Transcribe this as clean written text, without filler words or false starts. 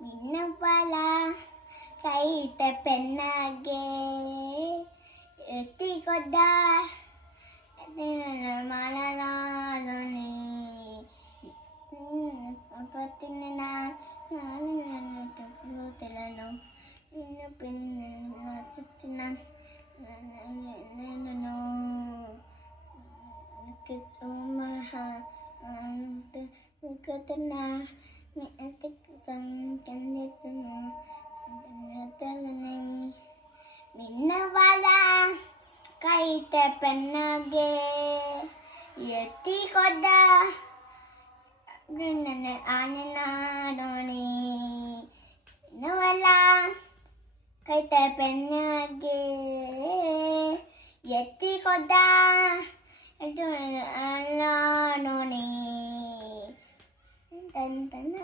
ಮಿನ್ನವಳ ಕೈತ ಪೆನ್ನಾಗೆ ಎತ್ತಿಕೊದ್ದ ಮಾಡಲಾದೊನಿ ಅಪತ್ತಿನ ನಾನು ತಪ್ಪುತ್ತಿರಲು ಇನ್ನು ಪಿನ್ನ ಮಿನ್ನವಳ ಕೈತ ಪೆನ್ನಾಗೆ ಎತ್ತಿಕೊದ್ದ ಆನೆನಾಡೋಣಿ ಮಿನ್ನವಳ ಕೈತ ಪೆನ್ನಾಗೆ ಎತ್ತಿಕೊದ್ದ ಆಡೋಣಿ ತನ್ನ